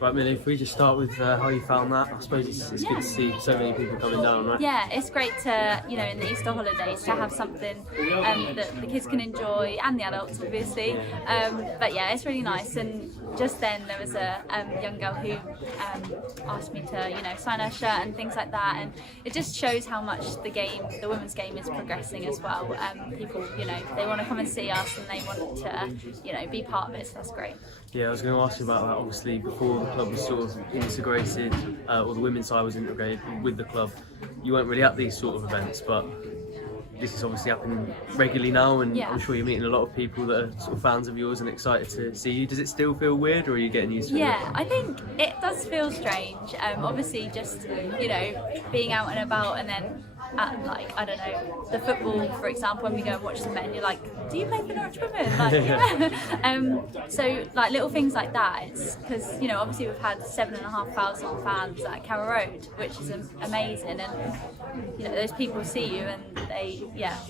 Right, Millie, if we just start with how you found that, I suppose it's good to see so many people coming down, right? Yeah, it's great to, in the Easter holidays to have something that the kids can enjoy, and the adults obviously. But yeah, it's really nice. And just then there was a young girl who asked me to, sign her shirt and things like that. And it just shows how much the women's game is progressing as well. People, they want to come and see us and they want to, be part of it. So that's great. Yeah, I was going to ask you about that. Obviously, before the club was sort of integrated, or the women's side was integrated with the club, you weren't really at these sort of events, but this is obviously happening regularly now, and yeah. I'm sure you're meeting a lot of people that are sort of fans of yours and excited to see you. Does it still feel weird, or are you getting used to it? Yeah, I think it does feel strange. Obviously, just being out and about, and then at, I don't know, the football, for example, when we go and watch the men, you're like, do you play for Norwich Women? Like, yeah. So little things like that. It's because obviously we've had 7,500 fans at Carrow Road, which is amazing, and those people see you, and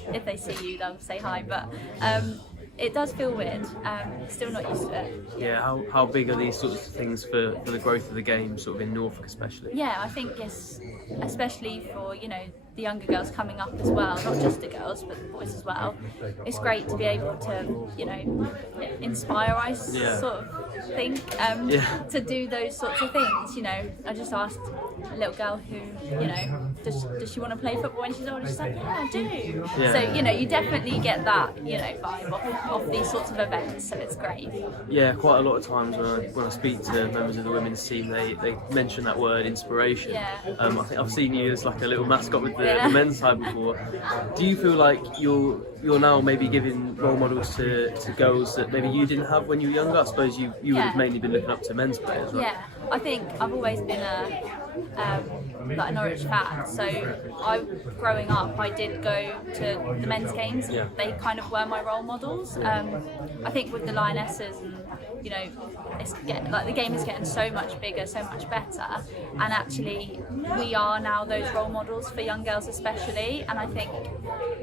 if they see you, they'll say hi. But it does feel weird. Still not used to it. Yeah, how big are these sorts of things for the growth of the game, sort of in Norfolk especially? Yeah, I think it's especially for the younger girls coming up as well, not just the girls but the boys as well. It's great to be able to inspire, I sort of think, to do those sorts of things. I just asked a little girl who does she want to play football when she's older. She's like, yeah, I do. Yeah. So you definitely get that vibe of these sorts of events, so it's great. Yeah, quite a lot of times when I speak to members of the women's team, they mention that word inspiration. Yeah. I think I've seen you as like a little mascot with the men's side before. Do you feel like you're now maybe giving role models to girls that maybe you didn't have when you were younger? I suppose you would have mainly been looking up to men's players, right? Yeah, I think I've always been a Norwich fan. So growing up, I did go to the men's games. Yeah. They kind of were my role models. I think with the Lionesses, and the game is getting so much bigger, so much better, and actually we are now those role models for young girls especially, and I think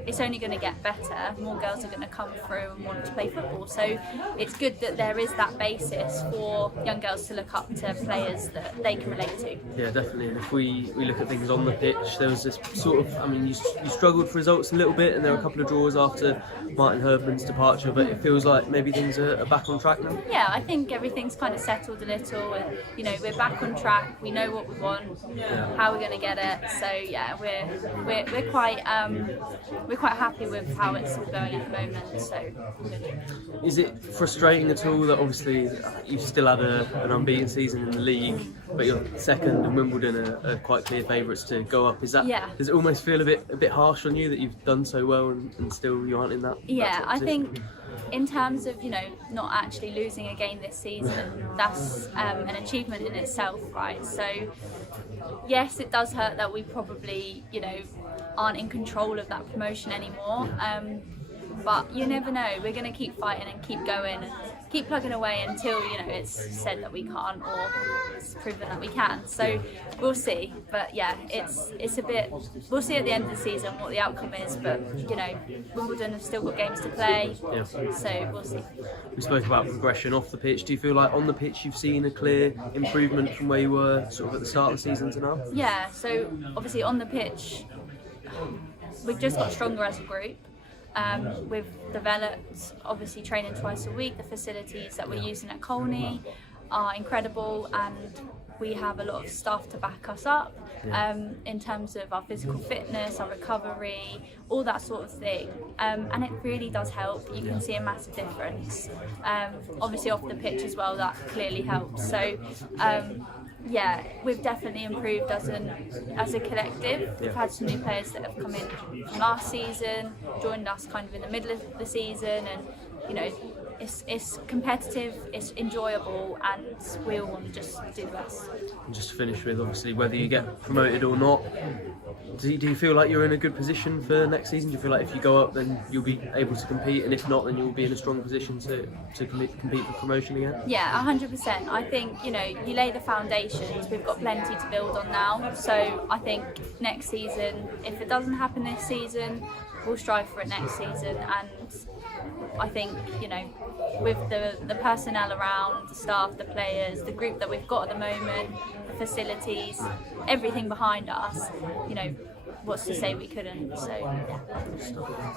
it's only going to get better. More girls are going to come through and want to play football, so it's good that there is that basis for young girls to look up to players that they can relate to. Yeah, definitely. And if we look at things on the pitch, there was this sort of, you struggled for results a little bit, and there were a couple of draws after Martin Herdman's departure, but it feels like maybe things are back on track now. Yeah, I think everything's kind of settled a little, and we're back on track. We know what we want, how we're going to get it. So yeah, we're quite happy with how it's all going at the moment. So good. Is it frustrating at all that obviously you've still had an unbeaten season in the league, but you're second and Wimbledon are quite clear favourites to go up? Is that does it almost feel a bit harsh on you that you've done so well and still you aren't in that? Yeah, I think in terms of not actually losing a game this season, that's an achievement in itself, right? So yes, it does hurt that we probably aren't in control of that promotion anymore, but you never know. We're going to keep fighting and keep going and keep plugging away until it's said that we can't, or it's proven that we can. So we'll see. But yeah, it's a bit. We'll see at the end of the season what the outcome is. But Wimbledon have still got games to play, so we'll see. We spoke about progression off the pitch. Do you feel like on the pitch you've seen a clear improvement from where you were sort of at the start of the season to now? Yeah. So obviously on the pitch, we've just got stronger as a group. We've developed, obviously, training twice a week. The facilities that we're using at Colney are incredible, and we have a lot of staff to back us up in terms of our physical fitness, our recovery, all that sort of thing, and it really does help. You can see a massive difference. Obviously off the pitch as well, that clearly helps. So yeah, we've definitely improved as a collective. We've had some new players that have come in from last season, joined us kind of in the middle of the season, and it's competitive, it's enjoyable, and we all want to just do the best. And just to finish with, obviously, whether you get promoted or not, do you feel like you're in a good position for next season? Do you feel like if you go up then you'll be able to compete, and if not then you'll be in a strong position to compete for promotion again? Yeah, 100%. I think, you lay the foundations, we've got plenty to build on now, so I think next season, if it doesn't happen this season, we'll strive for it next season, and I think, you know, with the personnel around, the staff, the players, the group that we've got at the moment, the facilities, everything behind us, you know, what's to say we couldn't? So yeah.